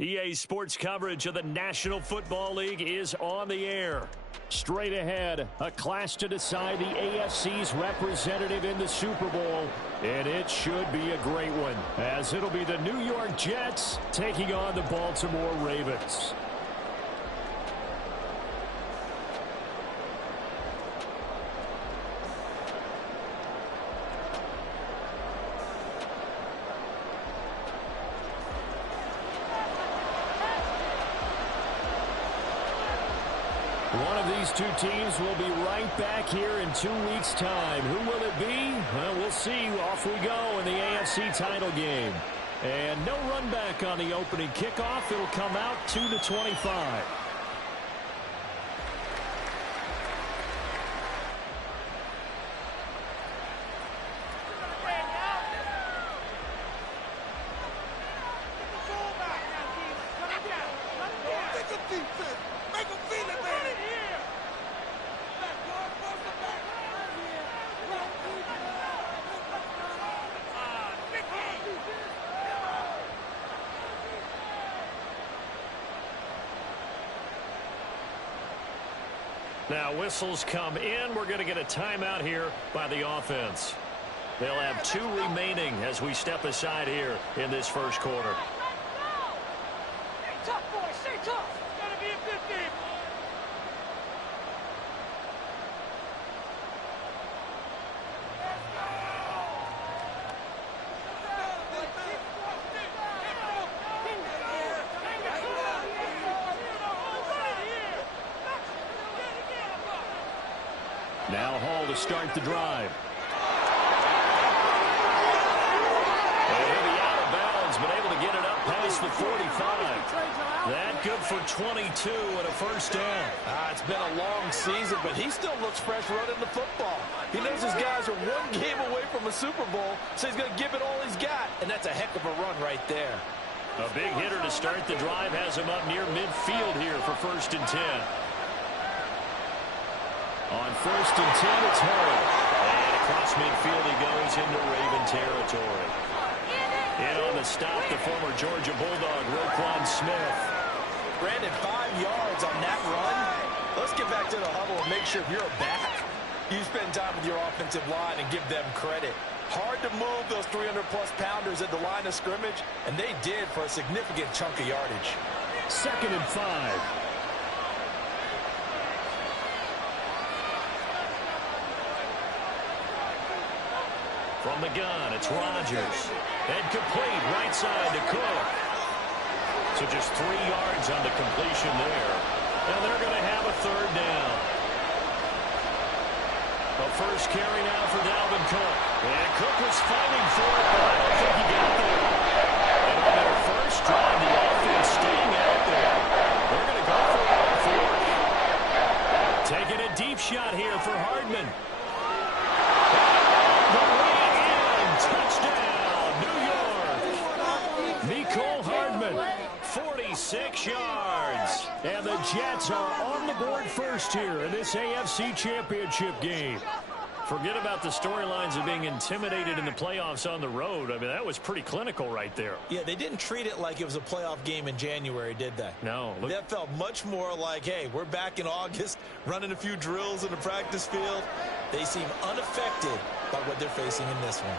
EA Sports coverage of the National Football League is on the air. Straight ahead, a clash to decide the AFC's representative in the Super Bowl, and it should be a great one, as it'll be the New York Jets taking on the Baltimore Ravens. One of these two teams will be right back here in 2 weeks' time. Who will it be? Well, we'll see. Off we go in the AFC title game. And no run back on the opening kickoff. It'll come out 2-25. Now whistles come in. We're going to get a timeout here by the offense. They'll have 2 remaining as we step aside here in this first quarter. Stay tough, boys. Stay tough. It's going to be a good game. Now Hall to start the drive. And he'll be out of bounds, but able to get it up past the 45. That good for 22 and a first down. It's been a long season, but he still looks fresh running the football. He knows his guys are 1 game away from a Super Bowl, so he's going to give it all he's got, and that's a heck of a run right there. A big hitter to start the drive has him up near midfield here for 1st and 10. On 1st and 10, it's Harrell. And across midfield he goes into Raven territory. In on the stop, the former Georgia Bulldog, Roquan Smith. Brandon, 5 yards on that run. Let's get back to the huddle and make sure if you're a back, you spend time with your offensive line and give them credit. Hard to move those 300-plus pounders at the line of scrimmage, and they did for a significant chunk of yardage. 2nd and 5. From the gun, it's Rodgers. And complete right side to Cook. So just 3 yards on the completion there. And they're going to have a 3rd down. The first carry now for Dalvin Cook. And Cook was fighting for it, but I don't think he got there. And on their first drive, the offense staying out there. They're going to go for it on 4th. Taking a deep shot here for Hardman. Touchdown, New York. Mecole Hardman, 46 yards. And the Jets are on the board first here in this AFC Championship game. Forget about the storylines of being intimidated in the playoffs on the road. I mean, that was pretty clinical right there. Yeah, they didn't treat it like it was a playoff game in January, did they? No. That felt much more like, hey, we're back in August, running a few drills in the practice field. They seem unaffected by what they're facing in this one.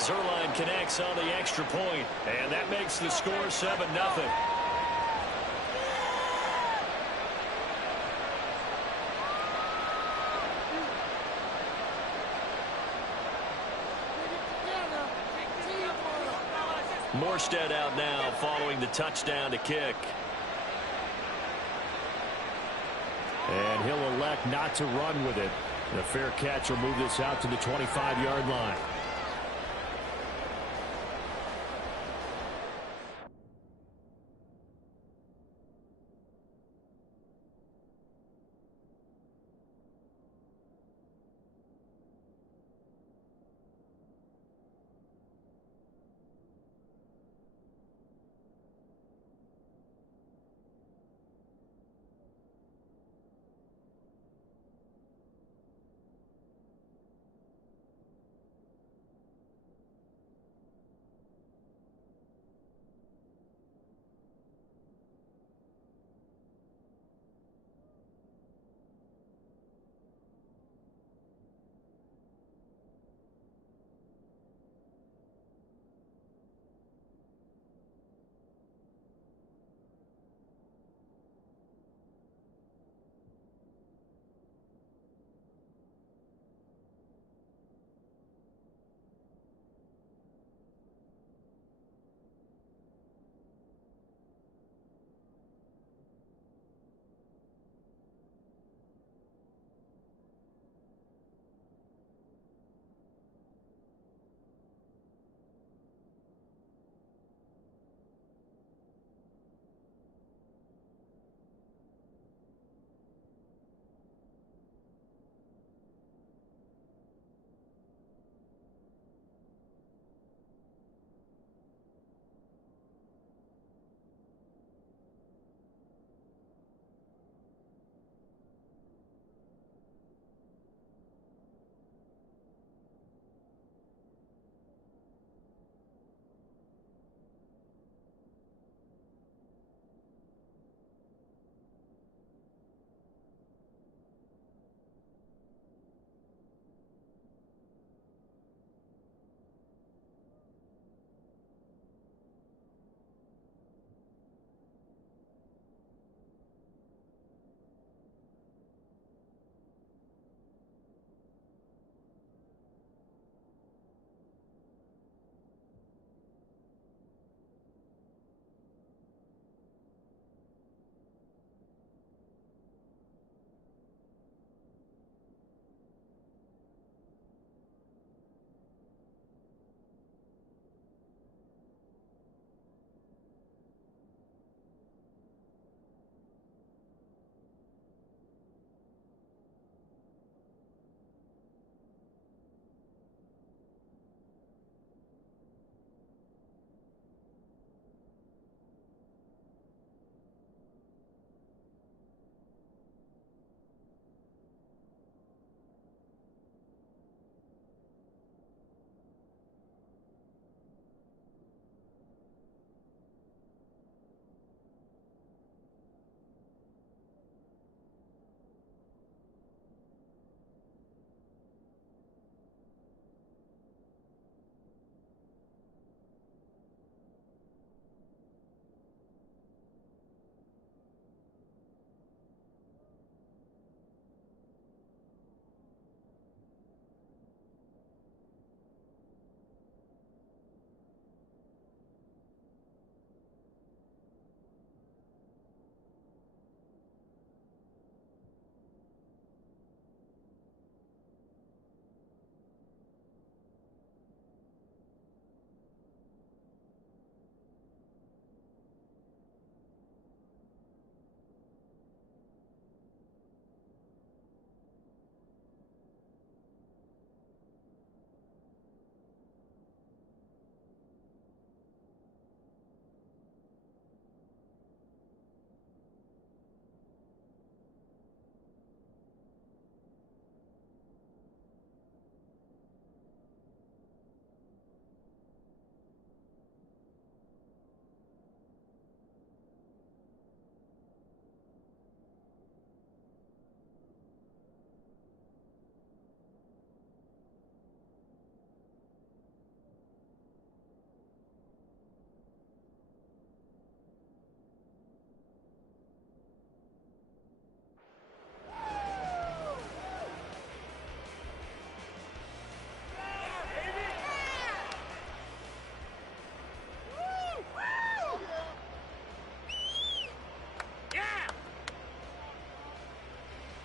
Zuerlein connects on the extra point, and that makes the score 7-0. Morstead out now following the touchdown to kick. And he'll elect not to run with it. And a fair catch will move this out to the 25-yard line.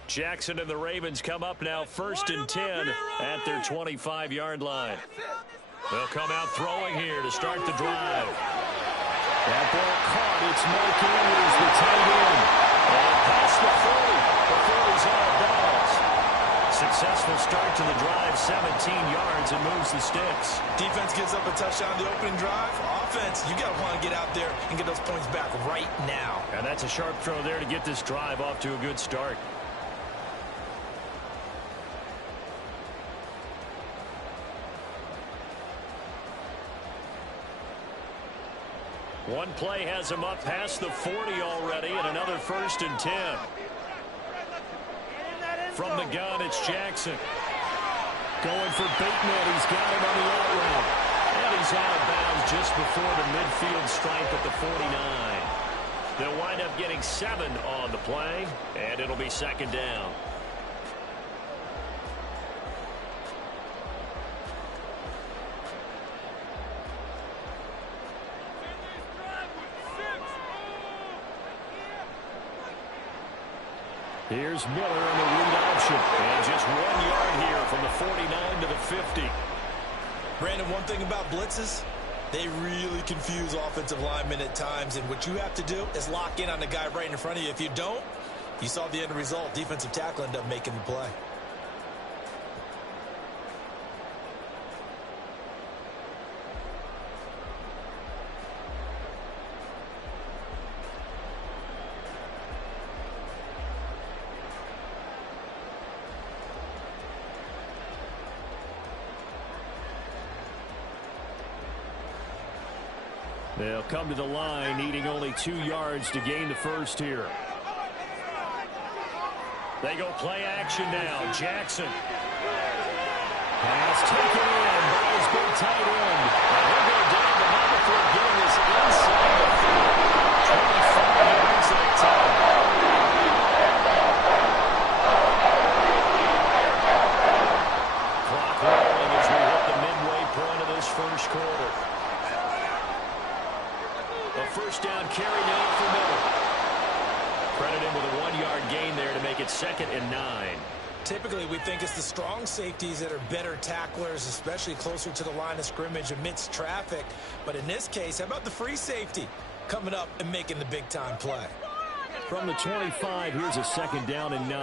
Jackson and the Ravens come up now 1st and 10 at their 25-yard line. They'll come out throwing here to start the drive. That ball caught. It's Mark Andrews, the tight end. And past the 40 before he's out of bounds. Successful start to the drive, 17 yards, and moves the sticks. Defense gives up a touchdown the opening drive. Offense, you got to want to get out there and get those points back right now. And that's a sharp throw there to get this drive off to a good start. One play has him up past the 40 already, and another 1st and 10. From the gun, it's Jackson. Going for Bateman. He's got him on the out route. And he's out of bounds just before the midfield stripe at the 49. They'll wind up getting 7 on the play, and it'll be 2nd down. Here's Miller in the read option. And just 1 yard here from the 49 to the 50. Brandon, one thing about blitzes, they really confuse offensive linemen at times. And what you have to do is lock in on the guy right in front of you. If you don't, you saw the end result. Defensive tackle ended up making the play. They'll come to the line, needing only 2 yards to gain the first here. They go play action now. Jackson. Pass taken in by his big tight end. And he'll go down the middle for getting this inside the 25 yards that time. Clock rolling as we hit the midway point of this first quarter. A first down carry now for Miller. Credit him with a 1-yard gain there to make it 2nd and 9. Typically, we think it's the strong safeties that are better tacklers, especially closer to the line of scrimmage amidst traffic. But in this case, how about the free safety coming up and making the big-time play? From the 25, here's a 2nd down and 9.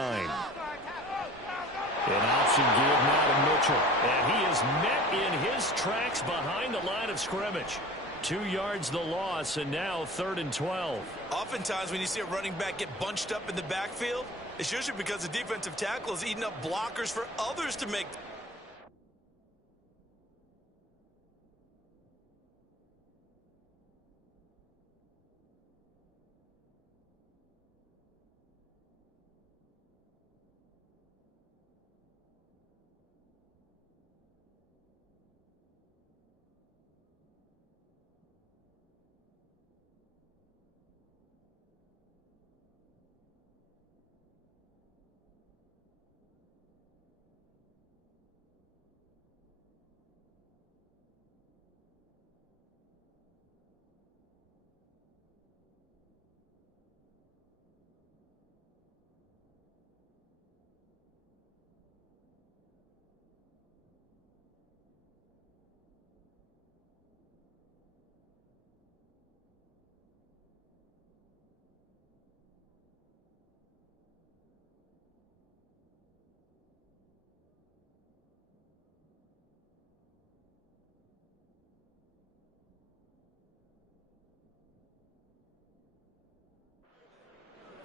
An option give now to Mitchell. And he is met in his tracks behind the line of scrimmage. 2 yards the loss, and now 3rd and 12. Oftentimes when you see a running back get bunched up in the backfield, it's usually because the defensive tackle is eating up blockers for others to make.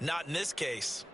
Not in this case.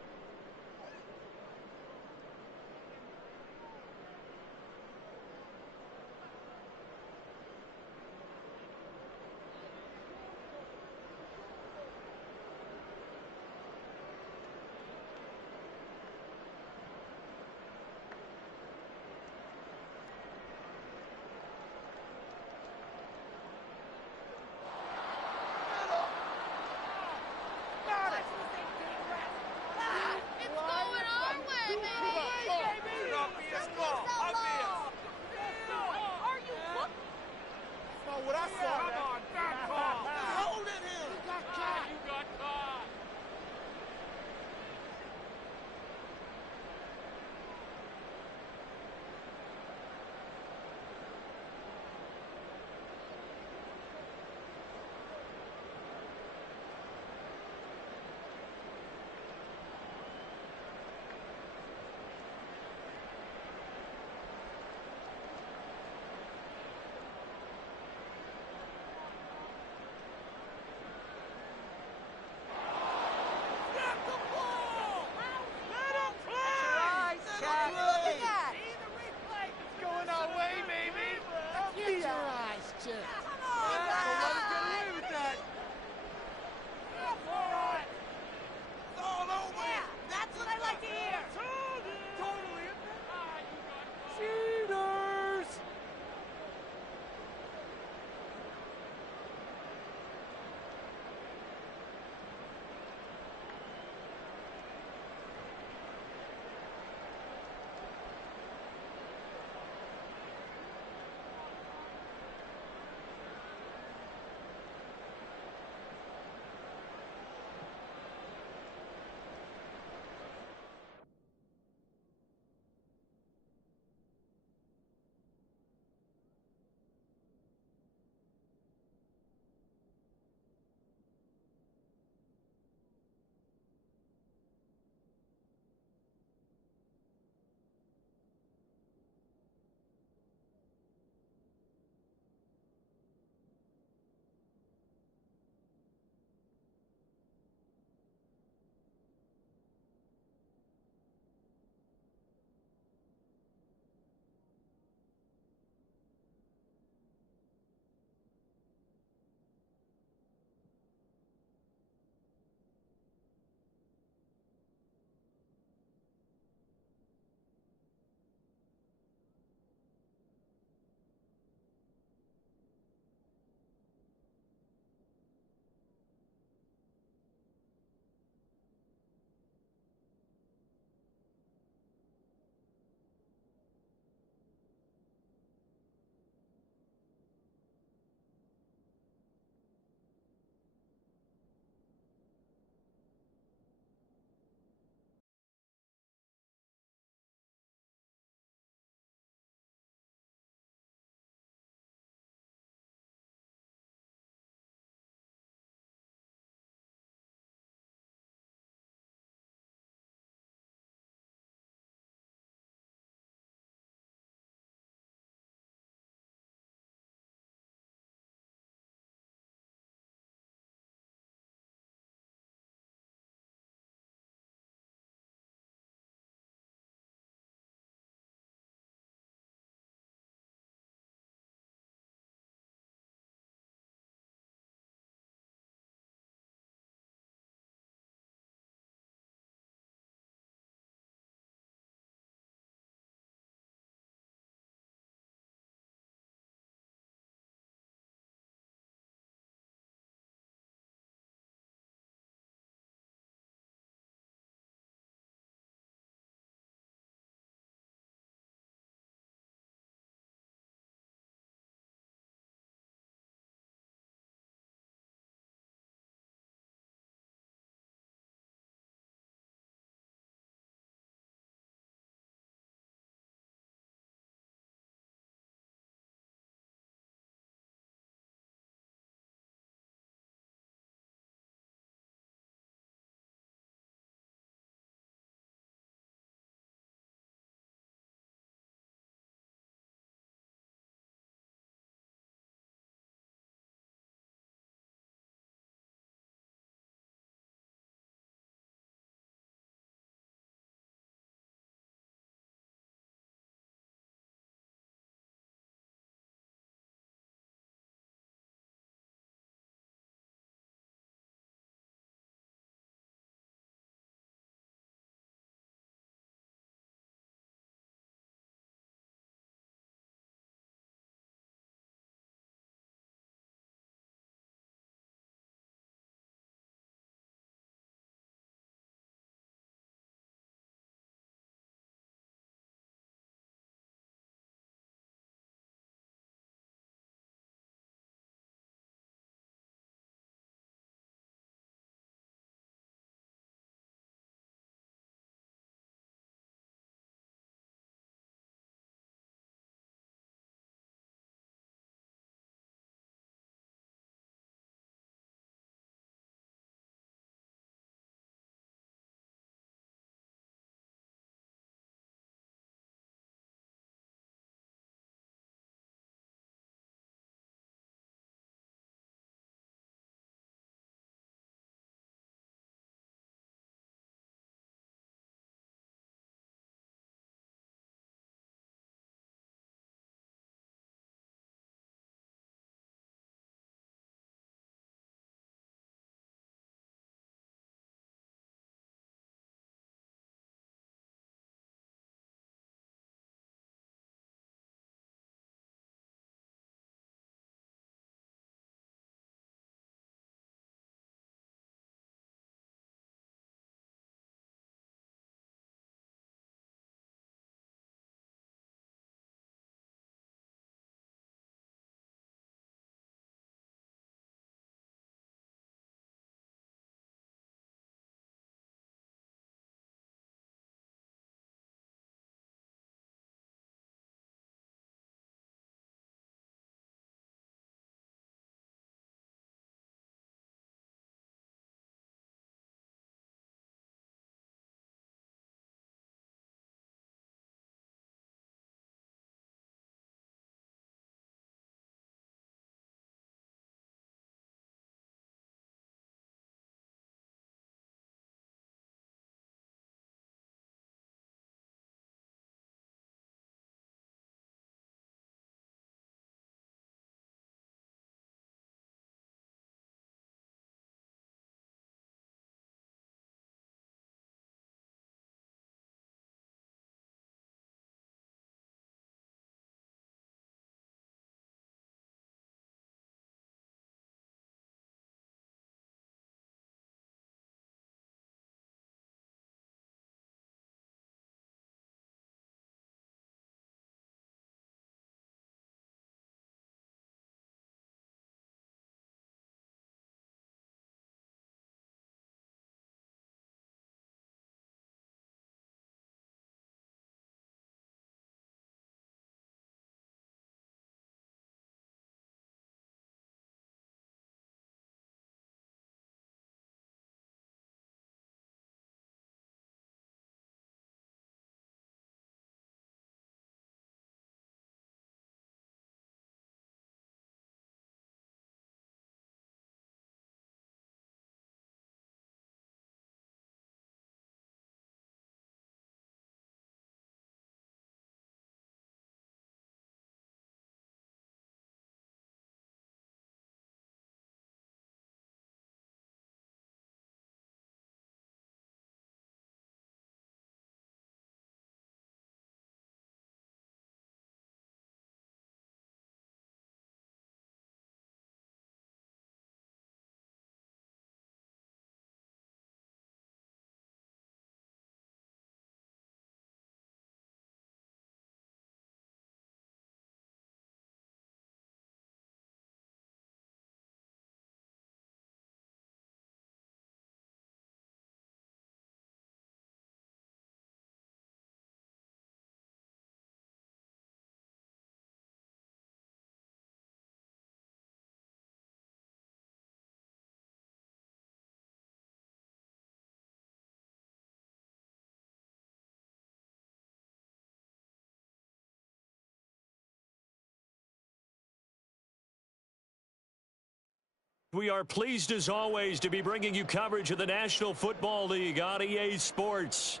We are pleased as always to be bringing you coverage of the National Football League on EA Sports.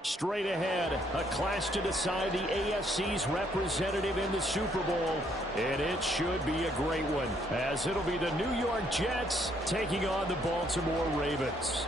Straight ahead, a clash to decide the AFC's representative in the Super Bowl, and it should be a great one, as it'll be the New York Jets taking on the Baltimore Ravens.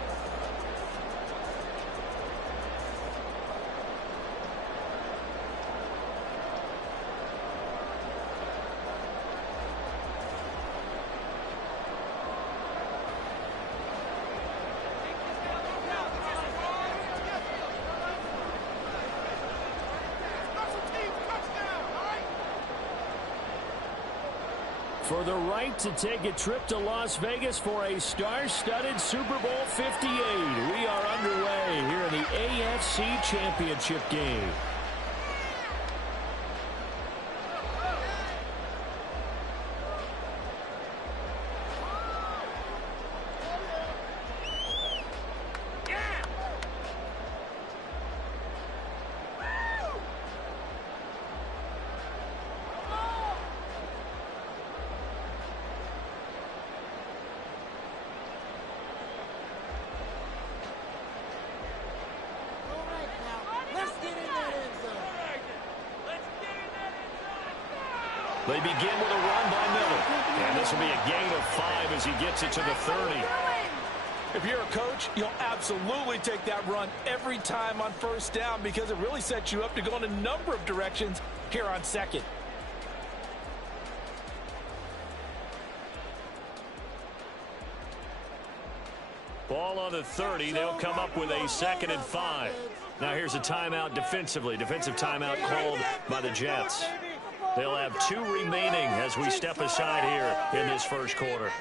For the right to take a trip to Las Vegas for a star-studded Super Bowl 58. We are underway here in the AFC Championship game. They begin with a run by Miller. And this will be a gain of 5 as he gets it to the 30. If you're a coach, you'll absolutely take that run every time on first down because it really sets you up to go in a number of directions here on second. Ball on the 30. They'll come up with a 2nd and 5. Now here's a timeout defensively. Defensive timeout called by the Jets. They'll have 2 remaining as we step aside here in this first quarter.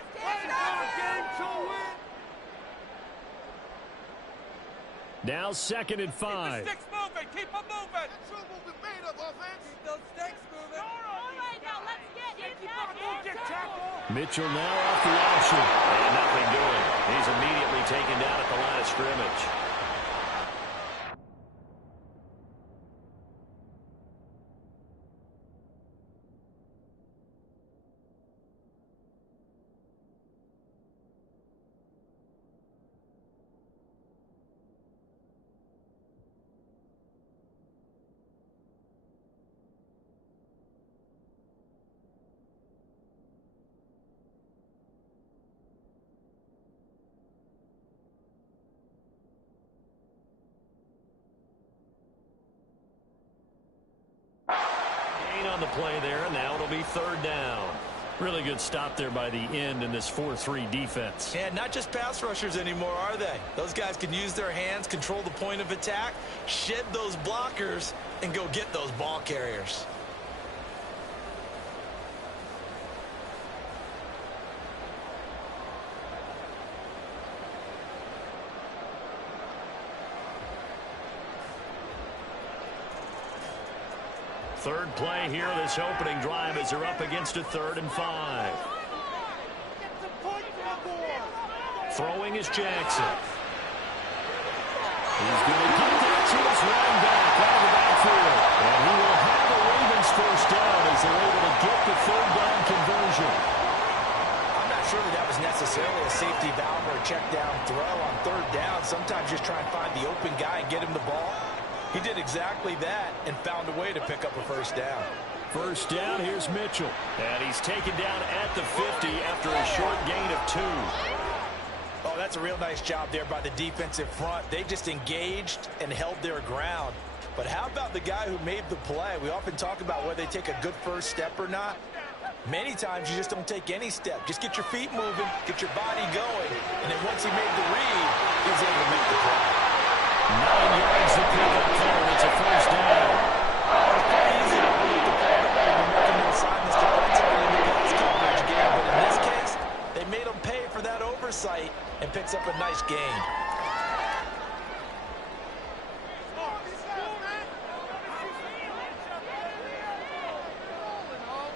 Now 2nd and 5. Keep the sticks moving. Keep them moving. Keep those sticks moving. All right, now let's get Mitchell now off the option. And nothing doing. He's immediately taken down at the line of scrimmage. On the play there, and now it'll be 3rd down. Really good stop there by the end in this 4-3 defense. And not just pass rushers anymore, are they? Those guys can use their hands, control the point of attack, shed those blockers, and go get those ball carriers. Third play here, this opening drive as they're up against a 3rd and 5. Throwing is Jackson. He's going to get that to his running back out of the backfield. And he will have the Ravens first down as they're able to get the 3rd down conversion. I'm not sure that was necessarily a safety valve or a check down throw on 3rd down. Sometimes just try and find the open guy and get him the ball. He did exactly that and found a way to pick up a first down. First down, here's Mitchell. And he's taken down at the 50 after a short gain of 2. Oh, that's a real nice job there by the defensive front. They just engaged and held their ground. But how about the guy who made the play? We often talk about whether they take a good first step or not. Many times you just don't take any step. Just get your feet moving, get your body going, and then once he made the read, he was able to make the play. 9 yards to pick up there, and it's a first down. It's pretty easy to make the play when you're making the assignments defensively in the pass coverage game, but in this case, they made him pay for that oversight and picks up a nice gain.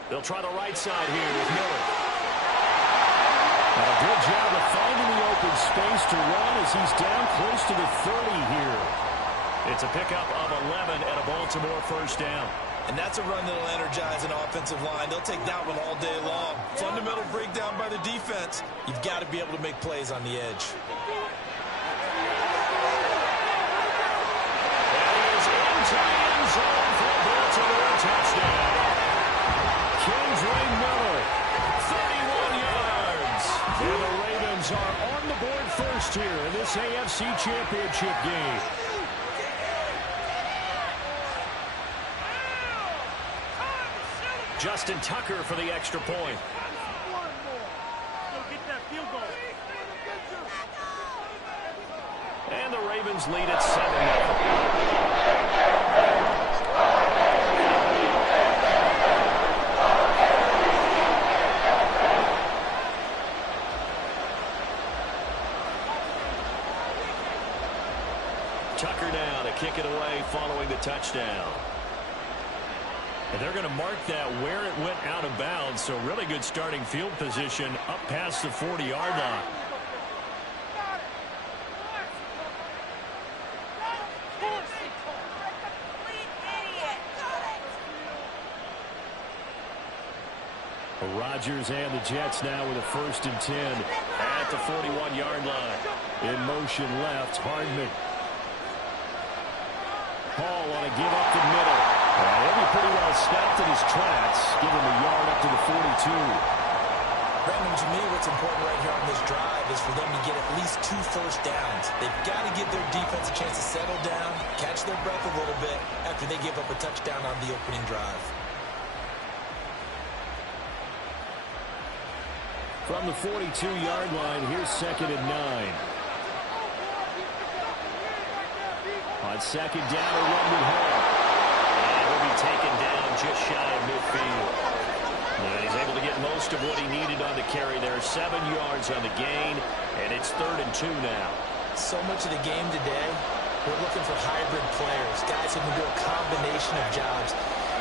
They'll try the right side here with Miller. And a good job of finding the open space to run as he's down close to the 30 here. It's a pickup of 11 and a Baltimore first down. And that's a run that'll energize an offensive line. They'll take that one all day long. Fundamental breakdown by the defense. You've got to be able to make plays on the edge. Into the end zone for a Baltimore touchdown. Kendra Miller, 31 yards. And the Ravens are on the board first here in this AFC Championship game. Justin Tucker for the extra point. And the Ravens lead at 7-0. Tucker now to kick it away following the touchdown. And they're going to mark that where it went out of bounds, so really good starting field position up past the 40-yard line. Rodgers and the Jets now with a 1st and 10 at the 41-yard line. In motion left, Hardman. Hall on a give up the middle. He'll be pretty well stopped in his tracks. Give him a yard up to the 42. Brandon, to me, what's important right here on this drive is for them to get at least 2 first downs. They've got to give their defense a chance to settle down, catch their breath a little bit after they give up a touchdown on the opening drive. From the 42-yard line, here's 2nd and 9. On 2nd down, a run with Hall. And he'll be taken down just shy of midfield. And he's able to get most of what he needed on the carry there. 7 yards on the gain, and it's 3rd and 2 now. So much of the game today, we're looking for hybrid players, guys who can do a combination of jobs.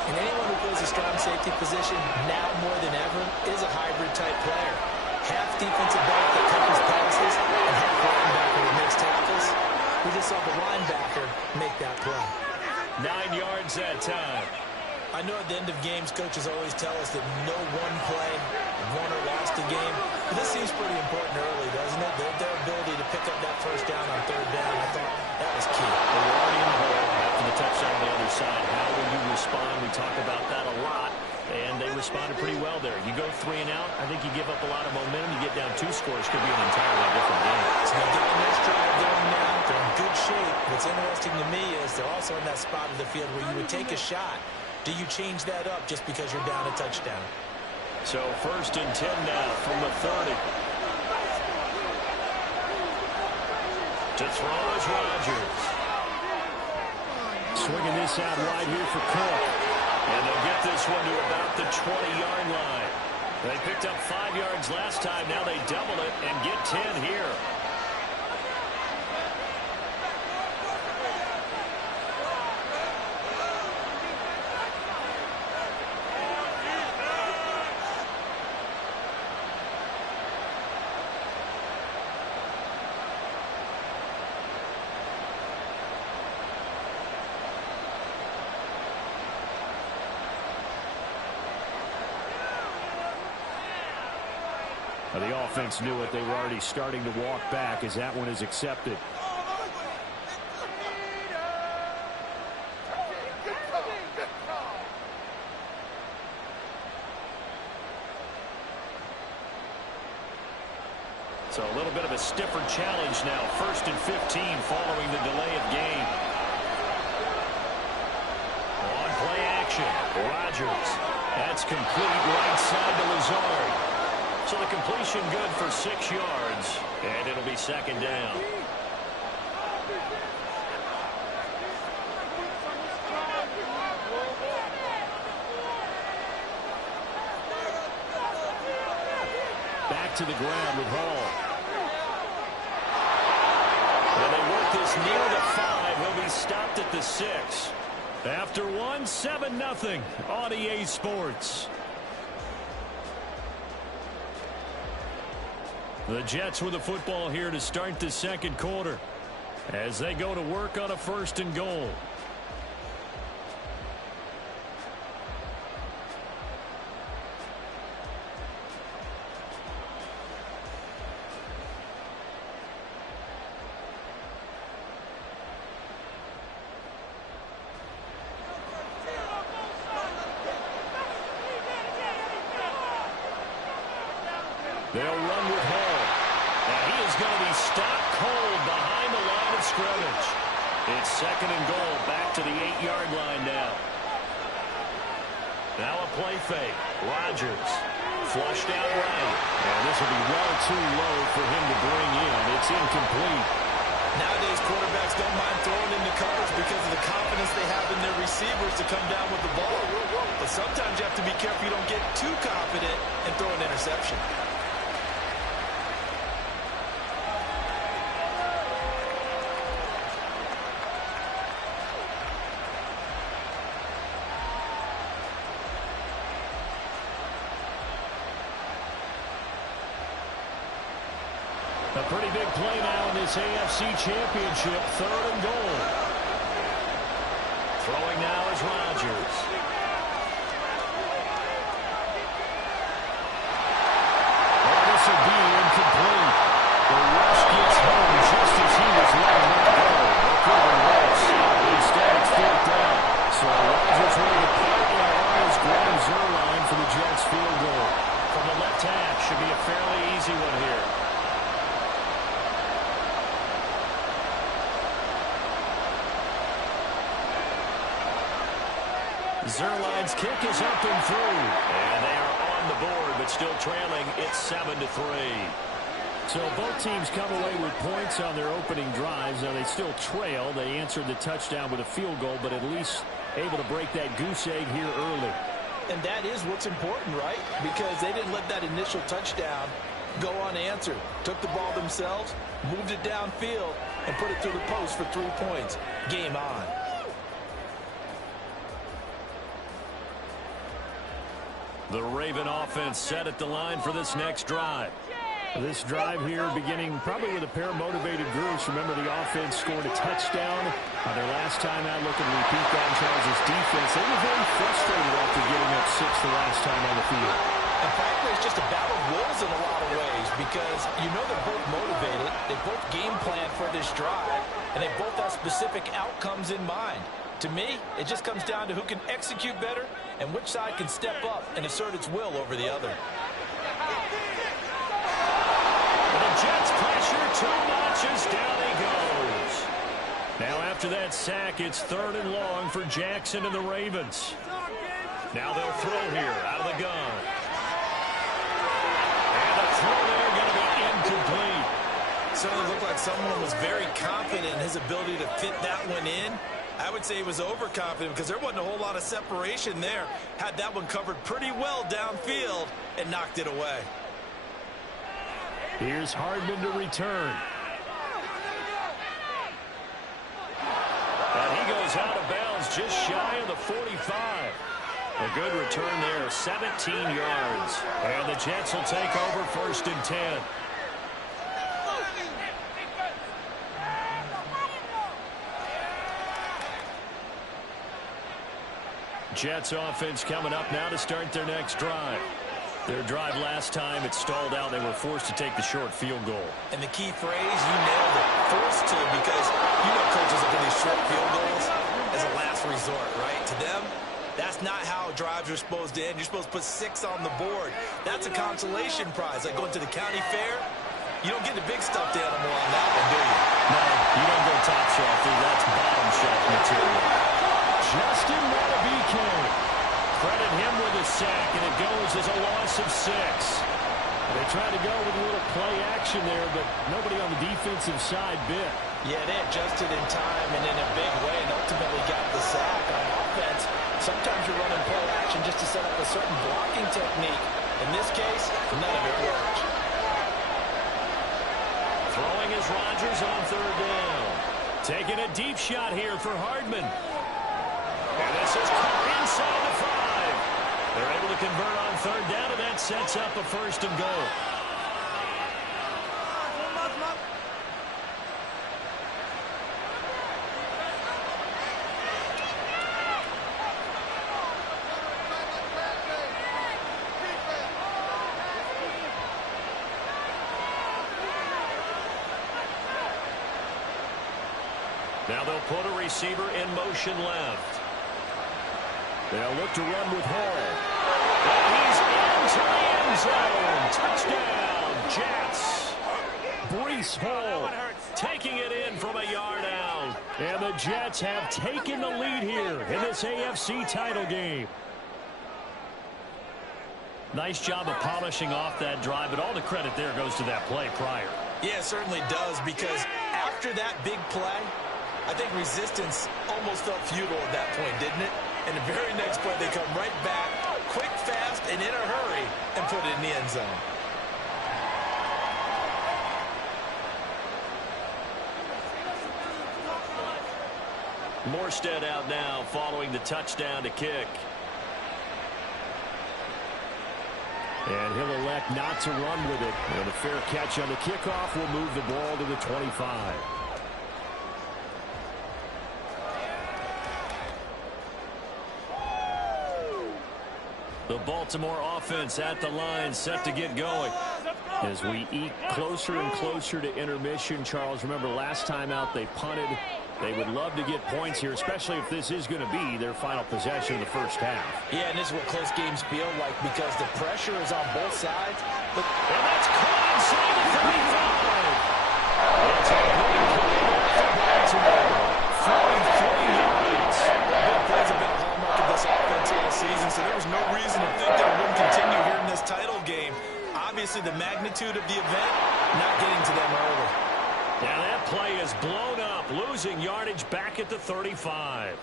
And anyone who plays a strong safety position, now more than ever, is a hybrid-type player. Half defensive back that covers passes, and half linebacker that makes tackles. We just saw the linebacker make that play. 9 yards that time. I know at the end of games, coaches always tell us that no one play won or lost a game. But this seems pretty important early, doesn't it? Their ability to pick up that 1st down on 3rd down, I thought that was key. They were already in the hole after the touchdown on the other side. How will you respond? We talk about that a lot. And they responded pretty well there. You go 3 and out, I think you give up a lot of momentum. You get down 2 scores, could be an entirely different game. So they've got a nice drive going now. They're in good shape. What's interesting to me is they're also in that spot of the field where you would take a shot. Do you change that up just because you're down a touchdown? So 1st and 10 now from the 30. To throw is Rodgers. Swinging this out wide here for Cook. And they'll get this one to about the 20-yard line. They picked up 5 yards last time. Now they double it and get 10 here. The offense knew it. They were already starting to walk back as that one is accepted. So a little bit of a stiffer challenge now. 1st and 15 following the delay of game. On play action, Rodgers. That's complete right side to Lazard. So the completion good for 6 yards, and it'll be 2nd down. Back to the ground with Hall. And they work this near the 5. He'll be stopped at the 6. After 1, 7-0 on EA Sports. The Jets with the football here to start the 2nd quarter as they go to work on a 1st and goal. They'll run with Hall. And he is going to be stopped cold behind the line of scrimmage. It's 2nd and goal, back to the 8-yard line now. Now a play fake. Rodgers flushed out right. And this will be well too low for him to bring in. It's incomplete. Nowadays, quarterbacks don't mind throwing into coverage because of the confidence they have in their receivers to come down with the ball. But sometimes you have to be careful you don't get too confident and throw an interception. A pretty big play now in this AFC Championship, 3rd and goal. Throwing now is Rodgers. Oh, this will be incomplete. The rush gets home just as he was letting that go. That could have been worse. Instead, it's 4th down. So Rodgers will depart and is Graham Zuerlein for the Jets field goal. From the left half, should be a fairly easy one here. Zuerlein's kick is up and through. And they are on the board, but still trailing. It's 7-3. So both teams come away with points on their opening drives. Now they still trail. They answered the touchdown with a field goal, but at least able to break that goose egg here early. And that is what's important, right? Because they didn't let that initial touchdown go unanswered. Took the ball themselves, moved it downfield, and put it through the post for 3 points. Game on. The Raven offense set at the line for this next drive. This drive here beginning probably with a pair of motivated groups. Remember, the offense scored a touchdown on their last time out. Looking to repeat that in Charles' defense. They were very frustrated after getting up 6 the last time on the field. And frankly, it's just a battle of wills in a lot of ways because you know they're both motivated. They both game plan for this drive, and they both have specific outcomes in mind. To me, it just comes down to who can execute better and which side can step up and assert its will over the other. The Jets pressure 2 notches, down he goes. Now after that sack, it's 3rd and long for Jackson and the Ravens. Now they'll throw here out of the gun. And the throw there going to be incomplete. Certainly looked like someone was very confident in his ability to fit that one in. I would say he was overconfident because there wasn't a whole lot of separation there. Had that one covered pretty well downfield and knocked it away. Here's Hardman to return. And he goes out of bounds just shy of the 45. A good return there, 17 yards. And the Jets will take over 1st and 10. Jets offense coming up now to start their next drive. Their drive last time, it stalled out. They were forced to take the short field goal. And the key phrase, you nailed it, forced to, because you know coaches look at these short field goals as a last resort, right? To them, that's not how drives are supposed to end. You're supposed to put 6 on the board. That's a consolation prize. Like going to the county fair, you don't get the big stuffed animal on that one, do you? No, you don't go top shelf, dude. That's bottom shelf material. Justin Madubuike. Credit him with a sack, and it goes as a loss of 6. They tried to go with a little play action there, but nobody on the defensive side bit. Yeah, they adjusted in time and in a big way and ultimately got the sack. On offense, sometimes you're running play action just to set up a certain blocking technique. In this case, none of it worked. Throwing is Rodgers on 3rd down. Taking a deep shot here for Hardman. And this is caught inside the 5. They're able to convert on 3rd down, and that sets up a 1st and goal. Now they'll put a receiver in motion left. They'll look to run with Hall. And he's into the end zone. Touchdown, Jets. Breece Hall taking it in from a yard out. And the Jets have taken the lead here in this AFC title game. Nice job of polishing off that drive, but all the credit there goes to that play prior. Yeah, it certainly does, because after that big play, I think resistance almost felt futile at that point, didn't it? And the very next play, they come right back, quick, fast, and in a hurry, and put it in the end zone. Morstead out now following the touchdown to kick. And he'll elect not to run with it. And a fair catch on the kickoff will move the ball to the 25. The Baltimore offense at the line, set to get going. As we eke closer and closer to intermission, Charles, remember last time out they punted. They would love to get points here, especially if this is going to be their final possession of the first half. Yeah, and this is what close games feel like, because the pressure is on both sides. And that's caught inside the 35. It's a great play there for Baltimore. 43 yards. Big plays have been a hallmark of this offense all season, so there was no reason to think that it wouldn't continue here in this title game. Obviously, the magnitude of the event not getting to them early. Now that play is blown up, losing yardage back at the 35.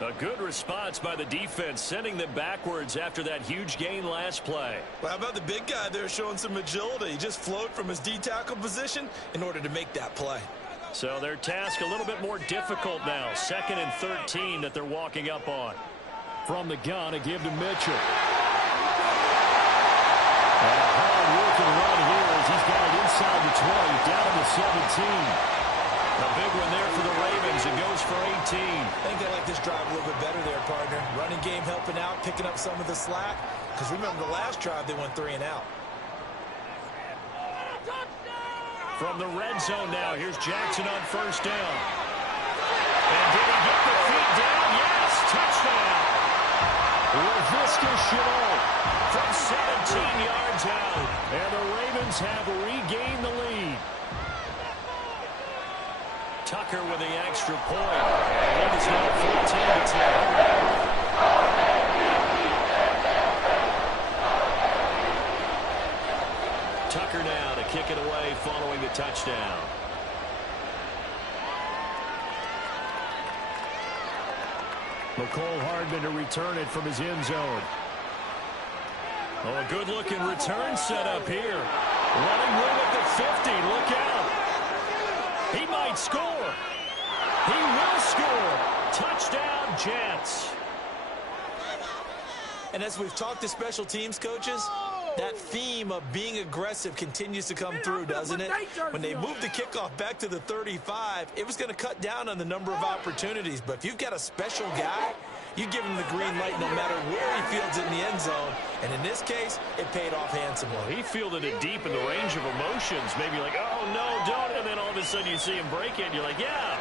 A good response by the defense, sending them backwards after that huge gain last play. Well, how about the big guy there showing some agility? He just flowed from his D-tackle position in order to make that play. So their task a little bit more difficult now. 2nd and 13 that they're walking up on. From the gun, a give to Mitchell. And a hard-working run here as he's got it inside the 20, down to the 17. A big one there for the Ravens. It goes for 18. I think they like this drive a little bit better there, partner. Running game helping out, picking up some of the slack. Because remember the last drive, they went 3 and out. From the red zone now, here's Jackson on first down. And did he get the feet down? Yes, touchdown. Laviska Shenault from 17 yards out. And the Ravens have regained the lead. Tucker with the extra point. And it is now 14-10. Tucker now to kick it away following the touchdown. McCole Hardman to return it from his end zone. Oh, a good-looking return set up here. Running room at the 50. Look out. He might score. He will score. Touchdown, Jets. And as we've talked to special teams coaches, that theme of being aggressive continues to come through, doesn't it? When they moved the kickoff back to the 35, it was going to cut down on the number of opportunities. But if you've got a special guy, you give him the green light no matter where he fields it in the end zone. And in this case, it paid off handsomely. Well, he fielded it deep in the range of emotions. Maybe like, oh, no, don't. And then all of a sudden you see him break it. And you're like, yeah,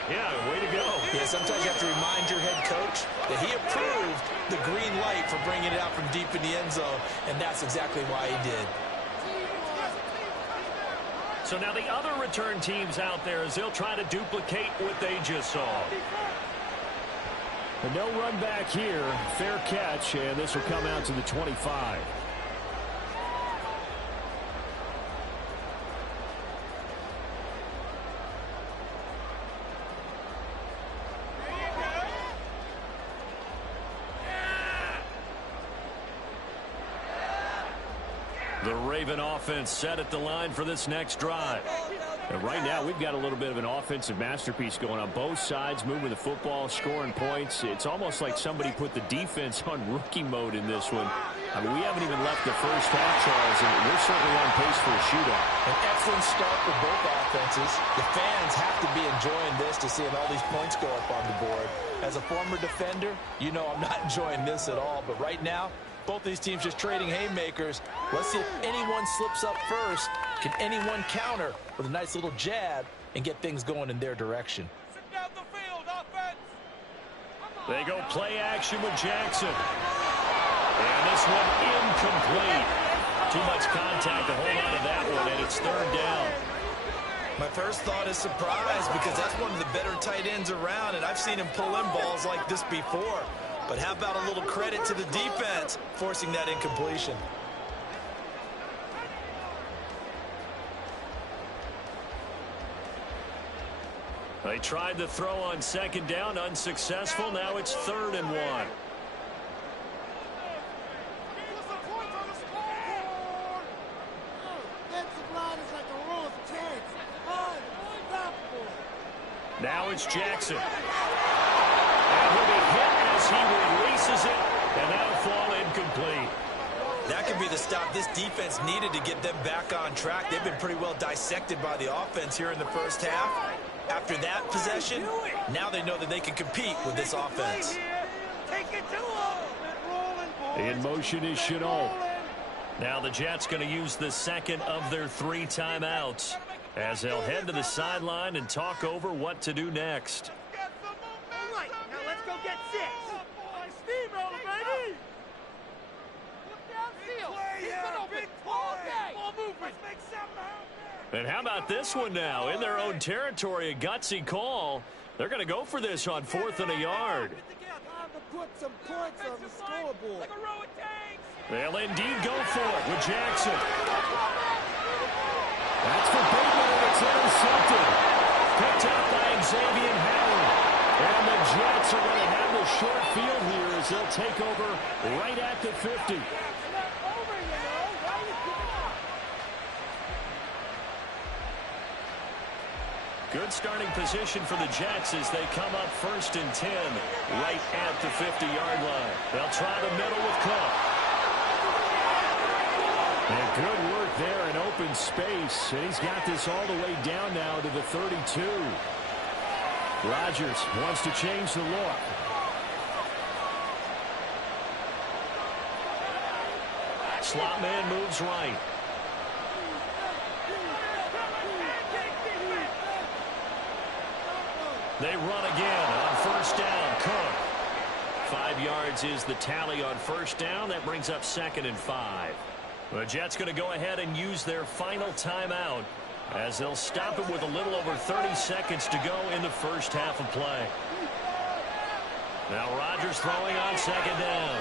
way to go. Yeah, sometimes you have to remind your head coach that he approved the green light for bringing it out from deep in the end zone. And that's exactly why he did. So now the other return teams out there as they'll try to duplicate what they just saw. But no run back here. Fair catch, and this will come out to the 25. The Raven offense set at the line for this next drive. And right now, we've got a little bit of an offensive masterpiece going on. Both sides moving the football, scoring points. It's almost like somebody put the defense on rookie mode in this one. I mean, we haven't even left the first half, Charles, and we're certainly on pace for a shootout. An excellent start for both offenses. The fans have to be enjoying this to seeing all these points go up on the board. As a former defender, you know I'm not enjoying this at all. But right now, both these teams just trading haymakers. Let's see if anyone slips up first. Can anyone counter with a nice little jab and get things going in their direction? Down the field, offense. They go play action with Jackson. And this one incomplete. Too much contact to hold on to that one, and it's third down. My first thought is surprise because that's one of the better tight ends around, and I've seen him pull in balls like this before. But how about a little credit to the defense forcing that incompletion? They tried the throw on second down, unsuccessful. Now it's 3rd and 1. Now it's Jackson. And he'll be hit as he releases it, and that'll fall incomplete. That could be the stop this defense needed to get them back on track. They've been pretty well dissected by the offense here in the first half. After that possession, now they know that they can compete with this offense. In motion is Shenault. Now the Jets going to use the second of their 3 timeouts as they'll head to the sideline and talk over what to do next. All right, now let's go get 6. Steamroller, baby! Look downfield. He's been open all day. Ball movement. Make something happen. And how about this one now? In their own territory, a gutsy call. They're going to go for this on 4th and a yard. Time to put some points on the scoreboard. Like a row of tanks. They'll indeed go for it with Jackson. That's for Bateman, and it's intercepted. Picked up by Xavier Howard. And the Jets are going to have the short field here as they'll take over right at the 50. Good starting position for the Jets as they come up 1st and 10 right at the 50-yard line. They'll try the middle with Cook. And good work there in open space. And he's got this all the way down now to the 32. Rodgers wants to change the look. Slot man moves right. They run again on 1st down. Cook. 5 yards is the tally on 1st down. That brings up 2nd and 5. The Jets going to go ahead and use their final timeout as they'll stop it with a little over 30 seconds to go in the first half of play. Now Rodgers throwing on 2nd down.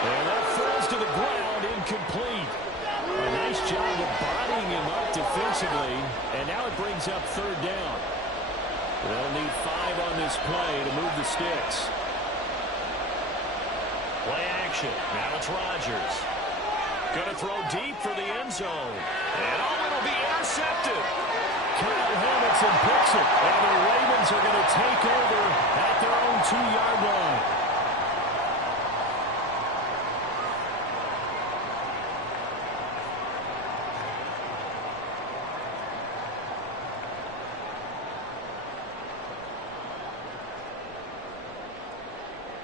And that falls to the ground, incomplete. A nice job of bodying him up defensively, and now it brings up 3rd down. They'll need 5 on this play to move the sticks. Play action. Now it's Rodgers. Going to throw deep for the end zone. And it'll be intercepted. Kyle Hamilton picks it. And the Ravens are going to take over at their own 2-yard line.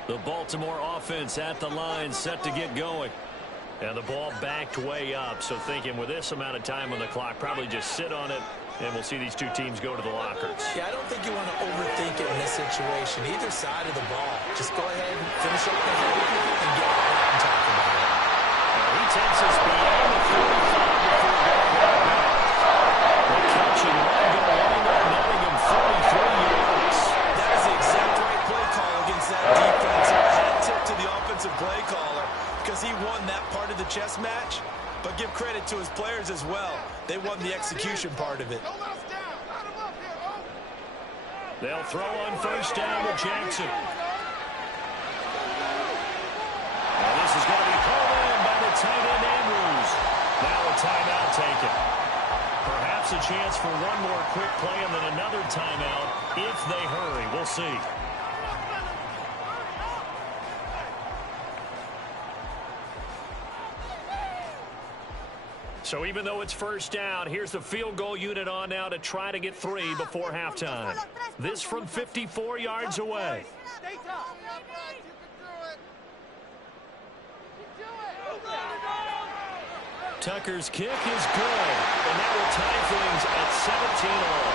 The Baltimore offense at the line, set to get going. And the ball backed way up. So thinking with this amount of time on the clock, probably just sit on it, and we'll see these two teams go to the lockers. Yeah, I don't think you want to overthink it in this situation. Either side of the ball. Just go ahead and finish up the hit and get out and talk about it. And he takes us beyond the 45 before going right back. The catch and run go long up, netting him 43 yards. That is the exact right play call against that defense. A hat tip to the offensive play caller because he won that part of the chess match. But give credit to his players as well. They won the execution part of it. They'll throw on 1st down with Jackson. Well, this is going to be pulled in by the tight end Andrews. Now a timeout taken. Perhaps a chance for one more quick play and then another timeout if they hurry. We'll see. So even though it's 1st down, here's the field goal unit on now to try to get 3 before halftime. This from 54 yards away. Tucker's kick is good, and that will tie things at 17-all.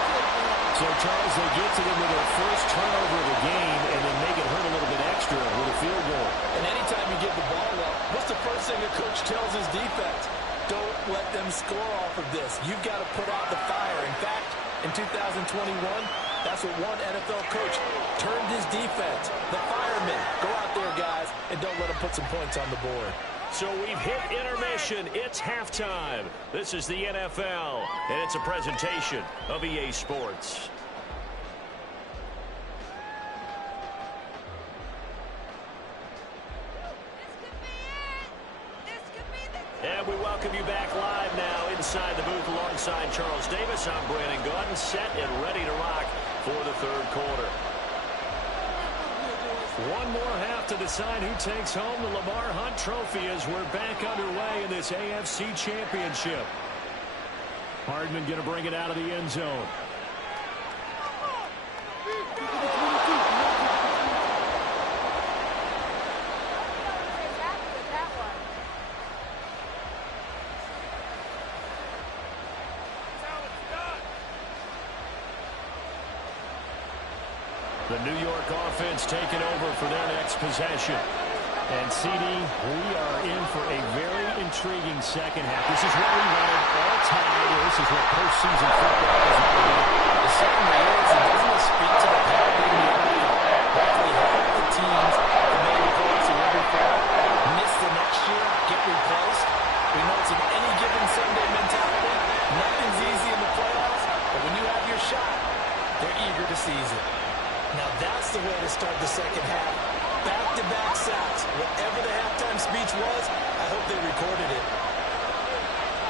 So, Charles, they get to them with their first turnover of the game and then make it hurt a little bit extra. extra with a field goal. And anytime you give the ball up, what's the first thing a coach tells his defense? Don't let them score off of this. You've got to put out the fire. In fact, in 2021, that's what one NFL coach turned his defense. The firemen. Go out there, guys, and don't let them put some points on the board. So we've hit intermission. It's halftime. This is the NFL, and it's a presentation of EA Sports. And we welcome you back live now inside the booth alongside Charles Davis. I'm Brandon Gaudin, set and ready to rock for the third quarter. One more half to decide who takes home the Lamar Hunt Trophy as we're back underway in this AFC Championship. Hardman going to bring it out of the end zone. The New York offense taking over for their next possession. And CD, we are in for a very intriguing second half. This is what we wanted all time. This is what postseason football is all about. The second half doesn't speak to the power in the area. Roughly half the teams that made the playoffs the year before miss the next year, get replaced. We know it's an any given Sunday mentality. Nothing's easy in the playoffs, but when you have your shot, they're eager to seize it. Now that's the way to start the second half. Back-to-back sacks. Whatever the halftime speech was, I hope they recorded it.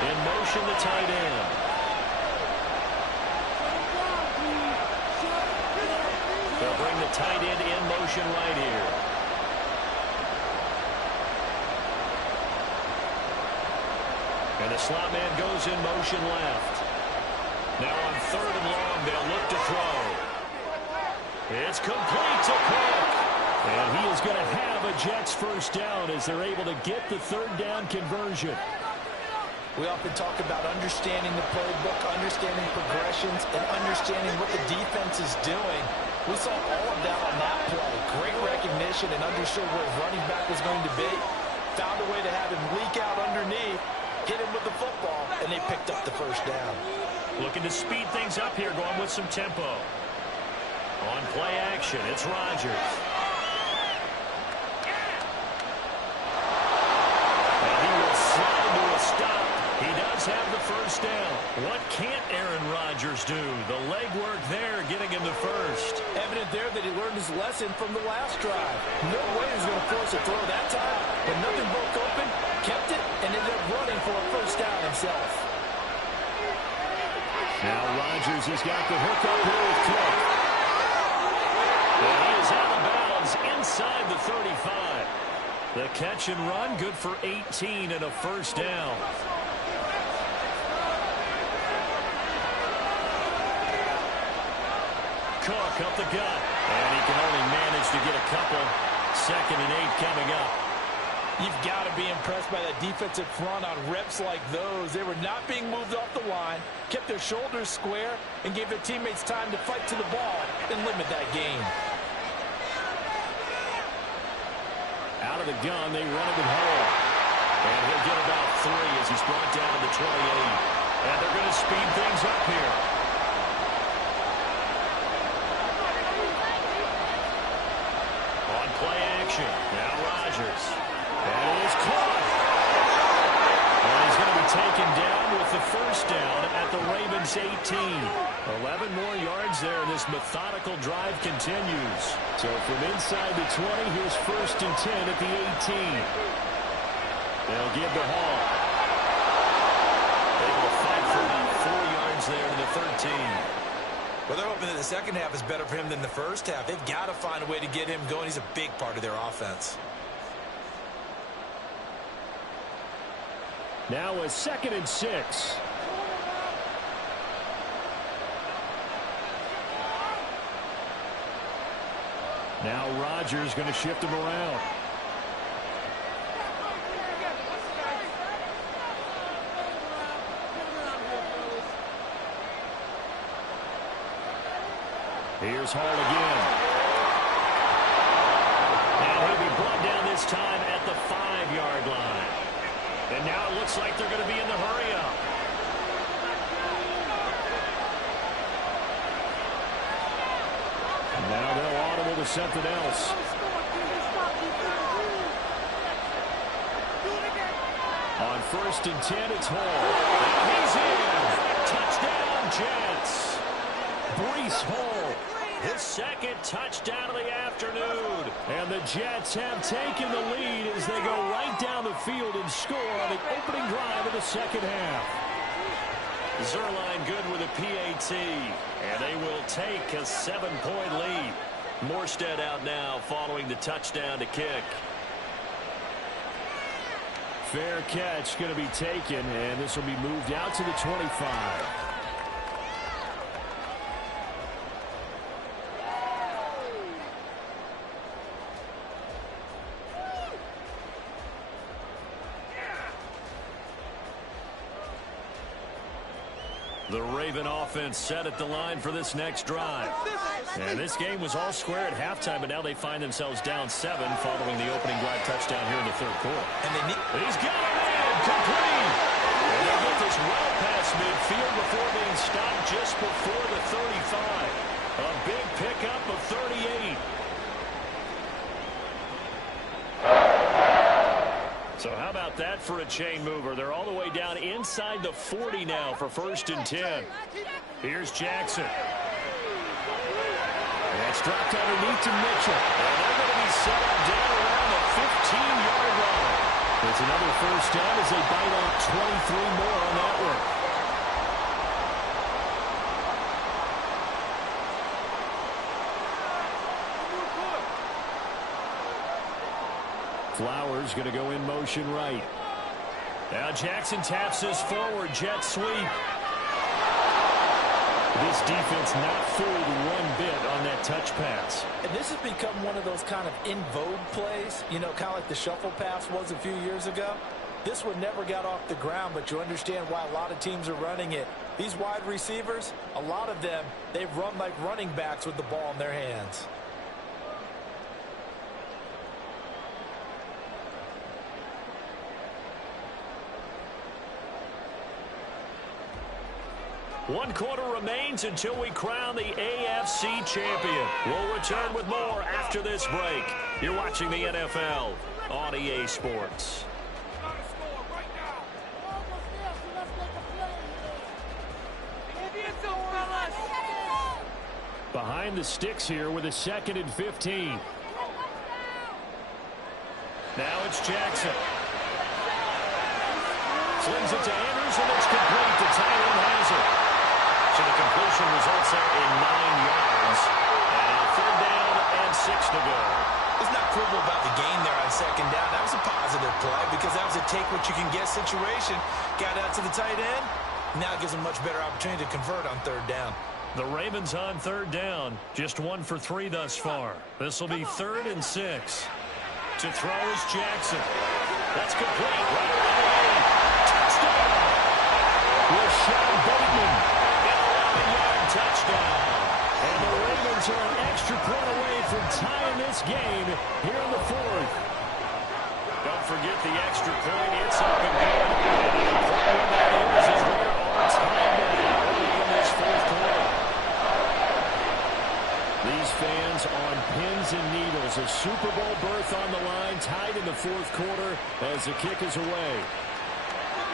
In motion, the tight end. They'll bring the tight end in motion right here. And the slot man goes in motion left. Now on third and long, they'll look to throw. It's complete to Cook. And he is going to have a Jets first down as they're able to get the third down conversion. We often talk about understanding the playbook, understanding progressions, and understanding what the defense is doing. We saw all of that on that play. Great recognition and understood where his running back was going to be. Found a way to have him leak out underneath, hit him with the football, and they picked up the first down. Looking to speed things up here, going with some tempo. On play action, it's Rodgers. And he will slide to a stop. He does have the first down. What can't Aaron Rodgers do? The legwork there getting him the first. Evident there that he learned his lesson from the last drive. No way he's going to force a throw that time, but nothing broke open, kept it, and ended up running for a first down himself. Now Rodgers has got the hook up here with Cook. And he is out of bounds inside the 35. The catch and run, good for 18 and a first down. Cook up the gut. And he can only manage to get a couple. 2nd and 8 coming up. You've got to be impressed by that defensive front on reps like those. They were not being moved off the line, kept their shoulders square, and gave their teammates time to fight to the ball and limit that gain. Out of the gun, they run it with Hall. And he'll get about 3 as he's brought down to the 28. And they're going to speed things up here. On play action, now Rodgers. And it is caught. And he's going to be taken down with the first down at the Ravens 18. 11 more yards there, and this methodical drive continues. So from inside the 20, here's 1st and 10 at the 18. They'll give to Hall. Able to fight for about 4 yards there to the 13. Well, they're hoping that the second half is better for him than the first half. They've got to find a way to get him going. He's a big part of their offense. Now a 2nd and 6. Now Rodgers going to shift him around. Here's Hall again. And this time at the 5-yard line. And now it looks like they're going to be in the hurry-up. Now they'll audible to something else. On 1st and 10, it's Hall. And he's in. Touchdown, Jets. Breece Hall, his second touchdown of the afternoon. And the Jets have taken the lead as they go right down the field and score on the opening drive of the second half. Zuerlein good with a PAT, and they will take a 7-point lead. Morstead out now following the touchdown to kick. Fair catch going to be taken, and this will be moved out to the 25. The Raven offense set at the line for this next drive. And this game was all square at halftime, but now they find themselves down 7 following the opening drive touchdown here in the third quarter. And he's got a man complete. And they get this well past midfield before being stopped just before the 35. A big pickup of 38. So how about that for a chain mover? They're all the way down inside the 40 now for 1st and 10. Here's Jackson. That's dropped underneath to Mitchell. And they're going to be set up down around the 15-yard line. It's another 1st down as they bite off 23 more on that one. Flowers going to go in motion right. Now Jackson taps this forward. Jet sweep. This defense not fooled one bit on that touch pass. And this has become one of those kind of in vogue plays, you know, kind of like the shuffle pass was a few years ago. This one never got off the ground, but you understand why a lot of teams are running it. These wide receivers, a lot of them, they run like running backs with the ball in their hands. One quarter remains until we crown the AFC champion. We'll return with more after this break. You're watching the NFL on EA Sports. Behind the sticks here with a 2nd and 15. Now it's Jackson. Slings it to Andrews, and it's complete. The tight end has it. So the completion results out in 9 yards. And 3rd down and 6 to go. It's not quibble about the gain there on 2nd down. That was a positive play because that was a take-what-you-can-get situation. Got out to the tight end. Now it gives them a much better opportunity to convert on 3rd down. The Ravens on 3rd down. Just 1 for 3 thus far. This will be 3rd and 6. To throw is Jackson. That's complete. Right around the way. Touchdown. Rashad Bateman. Touchdown. And the Ravens are an extra point away from tying this game here in the 4th. Don't forget the extra point. It's up and good. And the important that is we're on time now early in this 4th quarter. These fans on pins and needles. A Super Bowl berth on the line, tied in the 4th quarter as the kick is away.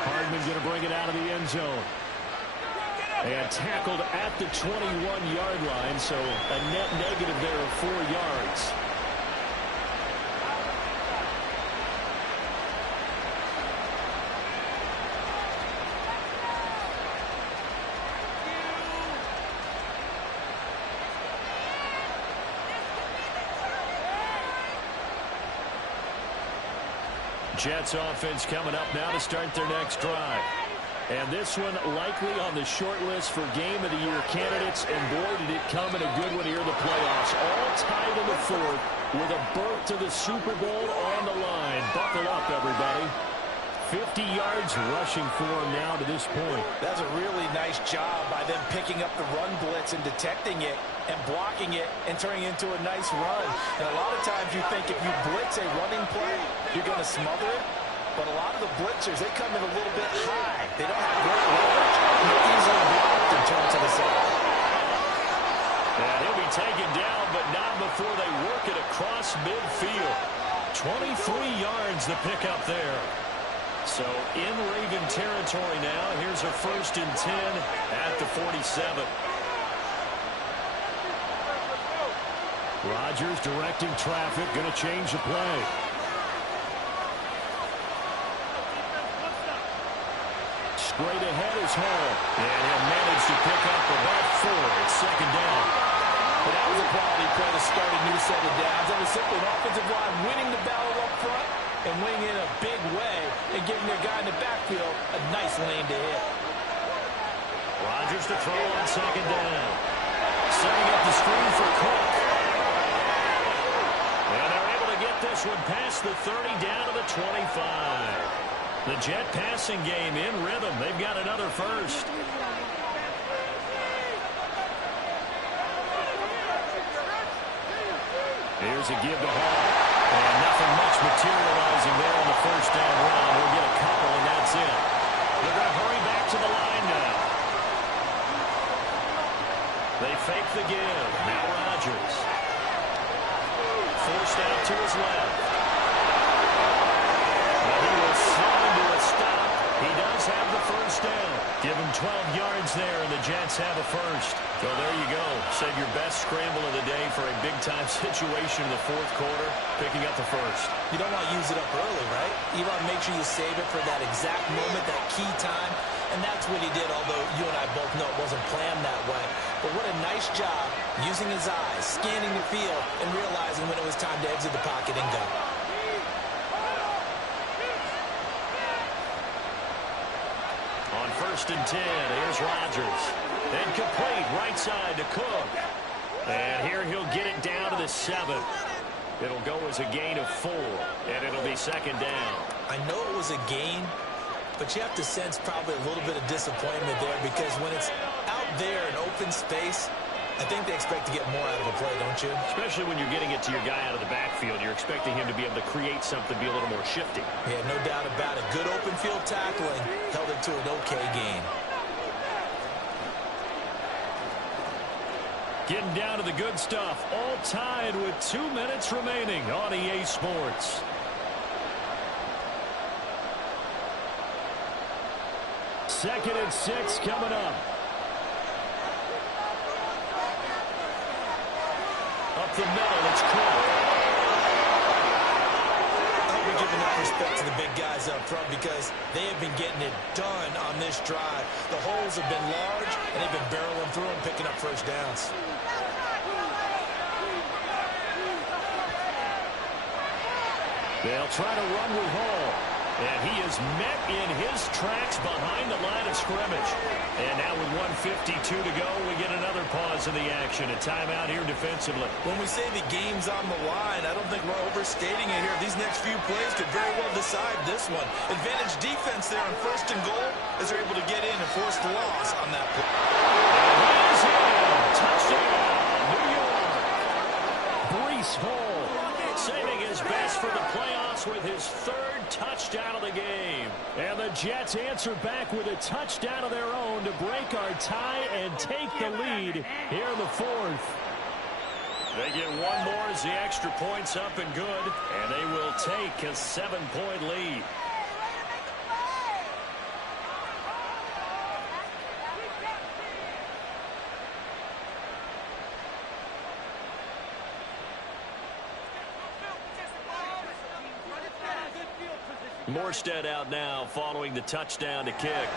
Hardman going to bring it out of the end zone. And tackled at the 21-yard line, so a net negative there of 4 yards. Jets offense coming up now to start their next drive. And this one likely on the short list for Game of the Year candidates. And boy, did it come in a good one here in the playoffs. All tied in the 4th with a berth to the Super Bowl on the line. Buckle up, everybody. 50 yards rushing for him now to this point. That's a really nice job by them picking up the run blitz and detecting it and blocking it and turning it into a nice run. And a lot of times you think if you blitz a running play, you're going to smother it. But a lot of the blitzers, they come in a little bit high. They don't have great leverage. They're easily blocked and turned to the side. And he'll be taken down, but not before they work it across midfield. 23 yards the pickup there. So in Raven territory now. Here's a 1st and 10 at the 47. Rodgers directing traffic, going to change the play. Straight ahead is Hall, and he'll manage to pick up about 4. It's 2nd down. But that was a quality play to start a new set of downs. That was simply an offensive line winning the battle up front and winning in a big way and giving their guy in the backfield a nice lane to hit. Rodgers to throw on 2nd down. Setting up the screen for Cook. And they're able to get this one past the 30 down to the 25. The Jet passing game in rhythm. They've got another 1st. Here's a give to Hall. And nothing much materializing there on the 1st down run. We'll get a couple, and that's it. They're going to hurry back to the line now. They fake the give. Now Rodgers. Forced out to his left. But he was slowing to a stop. He does have the 1st down. Give him 12 yards there, and the Jets have a 1st. So there you go. Save your best scramble of the day for a big-time situation in the 4th quarter, picking up the 1st. You don't want to use it up early, right? You want to make sure you save it for that exact moment, that key time. And that's what he did, although you and I both know it wasn't planned that way. But what a nice job using his eyes, scanning the field, and realizing when it was time to exit the pocket and go. On 1st and 10, here's Rodgers. And complete right side to Cook. And here he'll get it down to the 7. It'll go as a gain of 4, and it'll be 2nd down. I know it was a gain, but you have to sense probably a little bit of disappointment there because when it's out there in open space, I think they expect to get more out of a play, don't you? Especially when you're getting it to your guy out of the backfield. You're expecting him to be able to create something, be a little more shifty. Yeah, no doubt about it. Good open field tackling held it to an okay gain. Getting down to the good stuff. All tied with 2 minutes remaining on EA Sports. Second and 6 coming up. Up the middle, it's Cook. I'll be giving that respect to the big guys up front because they have been getting it done on this drive. The holes have been large, and they've been barreling through and picking up 1st downs. They'll try to run with Hall. And he is met in his tracks behind the line of scrimmage. And now with 1:52 to go, we get another pause in the action. A timeout here defensively. When we say the game's on the line, I don't think we're overstating it here. These next few plays could very well decide this one. Advantage defense there on 1st and goal as they're able to get in and force the loss on that play. And he is in. Touchdown, New York. Breece Hall saving his best for the playoffs with his 3rd touchdown of the game. And the Jets answer back with a touchdown of their own to break our tie and take the lead here in the 4th. They get one more as the extra point's up and good, and they will take a 7-point lead. Morstead out now following the touchdown to kick.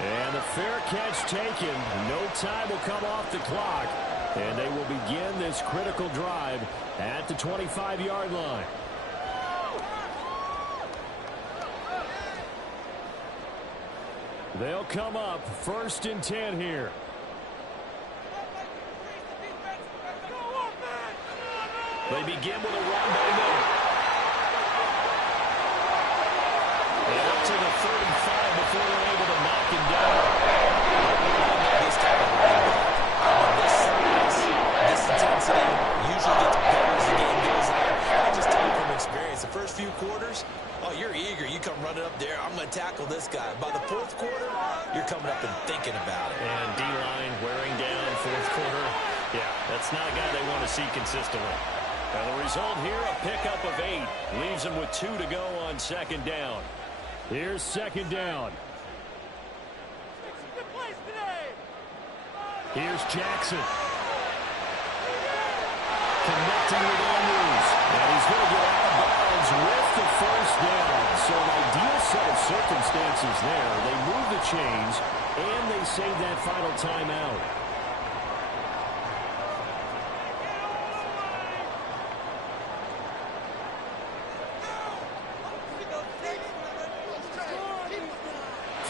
And the fair catch taken. No time will come off the clock. And they will begin this critical drive at the 25-yard line. They'll come up 1st and 10 here. They begin with a run by middle. to the 35 before they're able to knock him down. This type of running back, this size, this intensity usually gets better as the game goes on. I just tell you from experience, the first few quarters, oh, you're eager. You come running up there. I'm going to tackle this guy. By the fourth quarter, you're coming up and thinking about it. And D-line wearing down fourth quarter. Yeah, that's not a guy they want to see consistently. Now the result here, a pickup of 8. Leaves them with 2 to go on second down. Here's second down. Here's Jackson. Connecting with Andrews. And he's going to get out of bounds with the first down. So an ideal set of circumstances there. They move the chains, and they save that final timeout.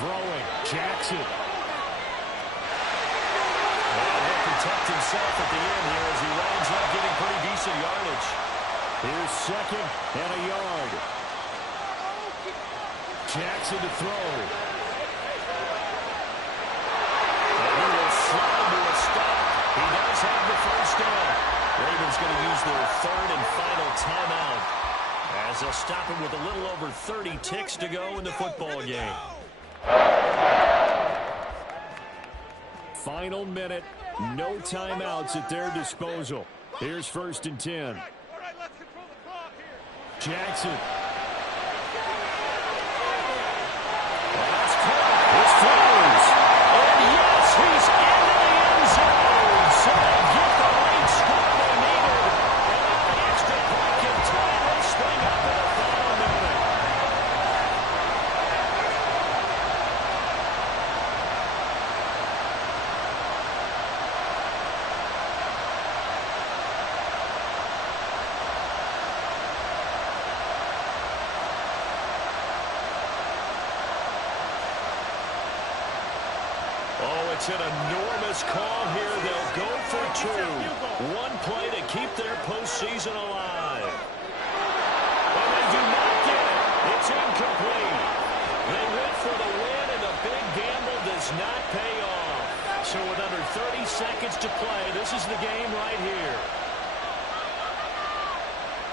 Throwing, Jackson. And he'll protect himself at the end here as he winds up getting pretty decent yardage. Here's second and a yard. Jackson to throw. And he will slide to a stop. He does have the first down. Ravens going to use their third and final timeout as they'll stop him with a little over 30 ticks to go in the football game. Final minute, no timeouts at their disposal. Here's first and 10. Jackson. That's caught. It's throws. And yes, he's into the end zone. So they get the late score they needed. And now the extra point can tie this thing up in the final minute. It's an enormous call here. They'll go for 2. One play to keep their postseason alive. And they do not get it. It's incomplete. They went for the win, and the big gamble does not pay off. So with under 30 seconds to play, this is the game right here.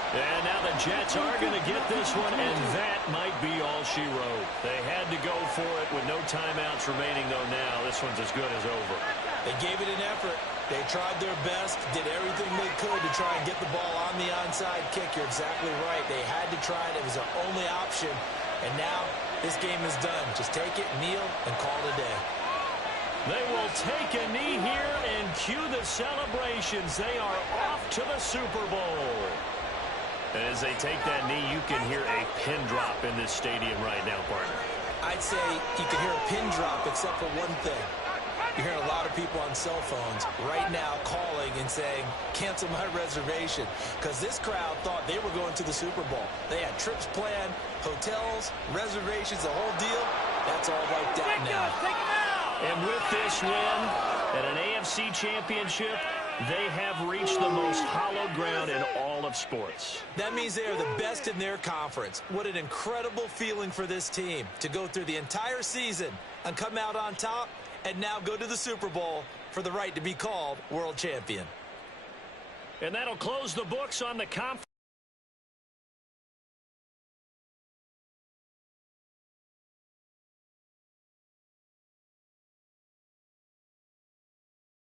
And now the Jets are going to get this one, and that might be all she wrote. They had to go for it with no timeouts remaining, though now this one's as good as over. They gave it an effort. They tried their best, did everything they could to try and get the ball on the onside kick. You're exactly right. They had to try it. It was their only option. And now this game is done. Just take it, kneel, and call it a day. They will take a knee here and cue the celebrations. They are off to the Super Bowl. As they take that knee, you can hear a pin drop in this stadium right now, partner. I'd say you can hear a pin drop except for one thing. You're hearing a lot of people on cell phones right now calling and saying, cancel my reservation, because this crowd thought they were going to the Super Bowl. They had trips planned, hotels, reservations, the whole deal. That's all wiped out now. And with this win at an AFC championship, they have reached the most hallowed ground in all of sports. That means they are the best in their conference. What an incredible feeling for this team to go through the entire season and come out on top and now go to the Super Bowl for the right to be called world champion. And that'll close the books on the conference.